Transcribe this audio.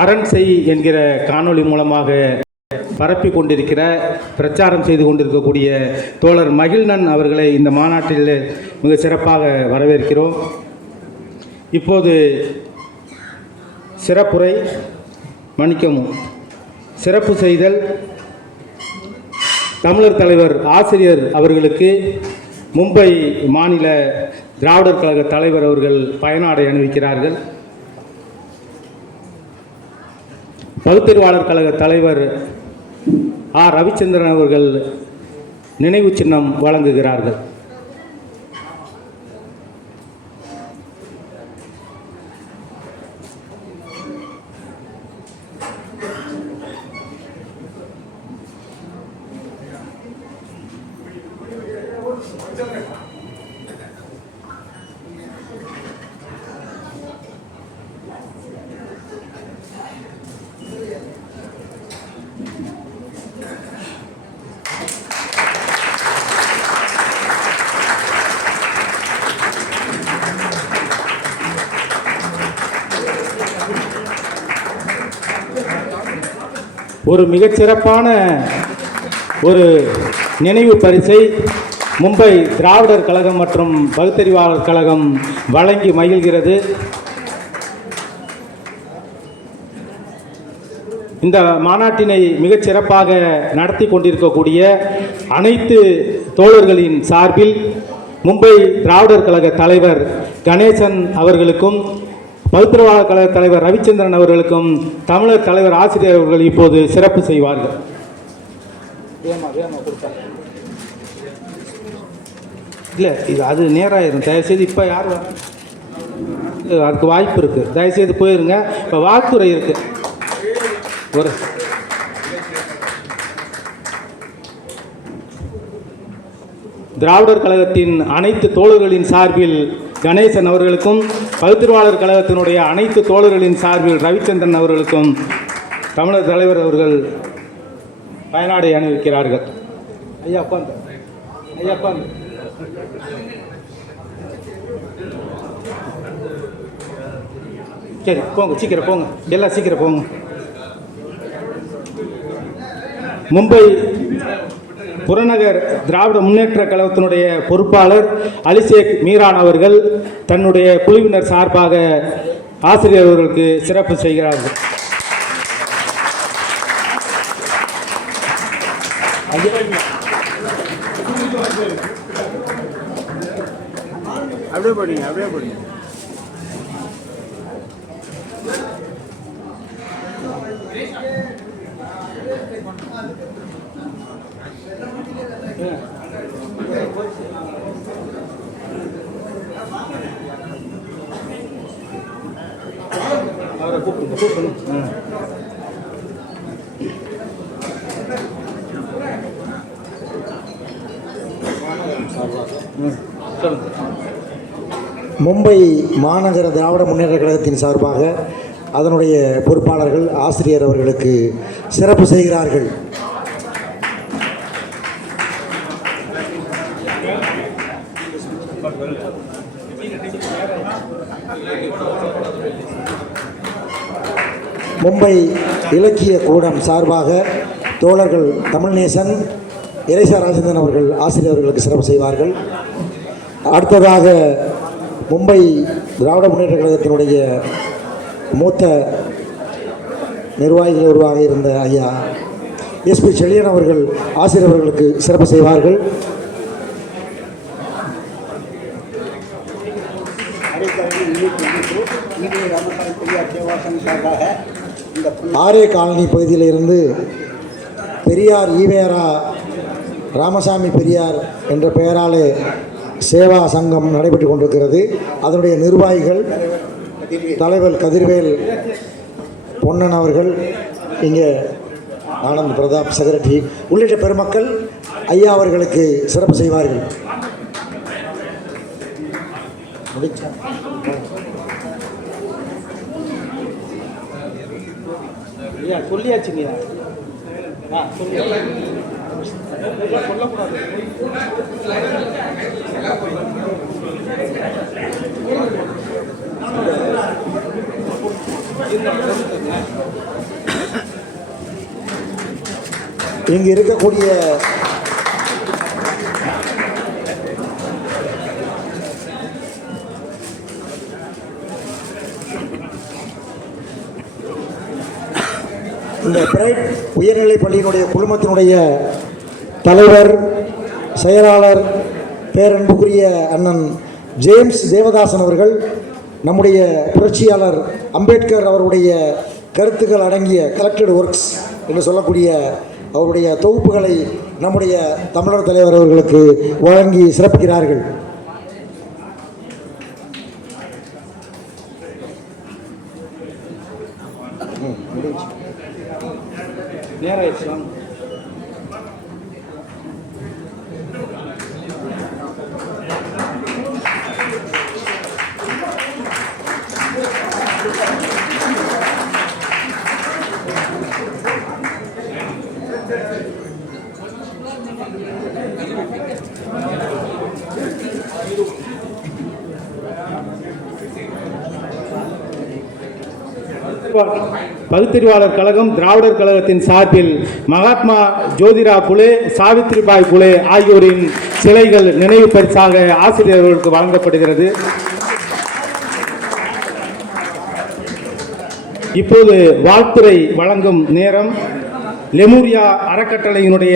அரண் செய் என்கிற காணொளி மூலமாக பரப்பி கொண்டிருக்கிற பிரச்சாரம் செய்து கொண்டிருக்கக்கூடிய தோழர் மகிழ்நன் அவர்களை இந்த மாநாட்டில் மிக சிறப்பாக வரவேற்கிறோம். இப்போது சிறப்புரை மன்னிக்கவும் சிறப்பு செய்தல் தமிழர் தலைவர் ஆசிரியர் அவர்களுக்கு மும்பை மாநில திராவிடர் கழக தலைவர் அவர்கள் பயனாடை அணிவிக்கிறார்கள். பகுத்தறிவாளர் கழக தலைவர் ஆர் ரவிச்சந்திரன் அவர்கள் நினைவு சின்னம் வழங்குகிறார்கள். ஒரு மிகச்சிறப்பான ஒரு நினைவு பரிசை மும்பை திராவிடர் கழகம் மற்றும் பகுத்தறிவாளர் கழகம் வழங்கி மகிழ்கிறது. இந்த மாநாட்டினை மிகச்சிறப்பாக நடத்தி கொண்டிருக்கக்கூடிய அனைத்து தோழர்களின் சார்பில் மும்பை திராவிடர் கழக தலைவர் கணேசன் அவர்களுக்கும் பௌத்திரவாத கழக தலைவர் ரவிச்சந்திரன் அவர்களுக்கும் தமிழர் தலைவர் ஆசிரியர் அவர்கள் இப்போது சிறப்பு செய்வார்கள். இல்லை இது அது நேராயிரும். தயவுசெய்து இப்போ யார் அதுக்கு வாய்ப்பு இருக்குது தயவுசெய்து போயிருங்க. இப்போ வாக்குறை இருக்குது ஒரு திராவிடர் கழகத்தின் அனைத்து தோழர்களின் சார்பில் கணேசன் அவர்களுக்கும் பகுத்திருவாளர் கழகத்தினுடைய அனைத்து தோழர்களின் சார்பில் ரவிச்சந்திரன் அவர்களுக்கும் தமிழர் தலைவர் அவர்கள் பயனாடை அணிவிக்கிறார்கள். ஐயா உட்காந்து ஐயா உட்காந்து சரி போங்க சீக்கிரம் போங்க. எல்லாம் சீக்கிரம் போங்க. மும்பை புறநகர் திராவிட முன்னேற்ற கழகத்தினுடைய பொறுப்பாளர் அலிஷேக் மீரான் அவர்கள் தன்னுடைய குழுவினர் சார்பாக ஆசிரியர் அவர்களுக்கு சிறப்பு செய்கிறார்கள். அப்படியே படிங்க அப்படியே படிங்க. அவரை கூப்பிடுங்க கூப்பிடுங்க மும்பை மாநகர திராவிட முன்னேற்ற கழகத்தின் சார்பாக அதனுடைய பொறுப்பாளர்கள் ஆசிரியர் அவர்களுக்கு சிறப்பு செய்கிறார்கள். மும்பை இலக்கிய கூடம் சார்பாக தோழர்கள் தமிழ்நேசன் இறைசா ராஜேந்திரன் அவர்கள் ஆசிரியர்களுக்கு சிறப்பு செய்வார்கள். அடுத்ததாக மும்பை திராவிட முன்னேற்ற கழகத்தினுடைய மூத்த நிர்வாகிகள் ஒருவாக இருந்த ஐயா எஸ்பி செழியன் அவர்கள் ஆசிரியர் அவர்களுக்கு சிறப்பு செய்வார்கள். இந்திய ராமசாமி பெரியார் சார்பாக இந்த ஆரே காலனி பகுதியில் இருந்து பெரியார் ஈவேரா ராமசாமி பெரியார் என்ற பெயராலே சேவா சங்கம் நடைபெற்று கொண்டிருக்கிறது. அதனுடைய நிர்வாகிகள் தலைவர் கதிர்வேல் பொன்னன் அவர்கள் இங்கே ஆனந்த் பிரதாப் செக்ரட்டரி உள்ளிட்ட பெருமக்கள் ஐயா அவர்களுக்கு சிறப்பு செய்வார்கள். முடிச்சா? ஐயா சொல்லியாச்சுங்கய்யா ஆ சொல்லியாச்சு சொல்லக்கூடாது. இங்கு இருக்கக்கூடிய இந்த பிரைட் உயர்நிலைப் பள்ளியினுடைய குழுமத்தினுடைய தலைவர் செயலாளர் பேரன்புக்குரிய அண்ணன் ஜேம்ஸ் தேவதாசன் அவர்கள் நம்முடைய புரட்சியாளர் அம்பேத்கர் அவருடைய கருத்துக்கள் அடங்கிய கலெக்டட் ஒர்க்ஸ் என்று சொல்லக்கூடிய அவருடைய தொகுப்புகளை நம்முடைய தமிழர் தலைவர் அவர்களுக்கு வழங்கி சிறப்பிக்கிறார்கள். நேரம் ஆயிடுச்சு பகுத்தறிவாளர் கழகம் திராவிடர் கழகத்தின் சார்பில் மகாத்மா ஜோதிரா புலே சாவித்ரிபாய் புலே ஆகியோரின் சிலைகள் நினைவு பரிசாக ஆசிரியர்களுக்கு வழங்கப்படுகிறது. இப்போது வாழ்த்துறை வழங்கும் நேரம். லெமூரியா அறக்கட்டளையினுடைய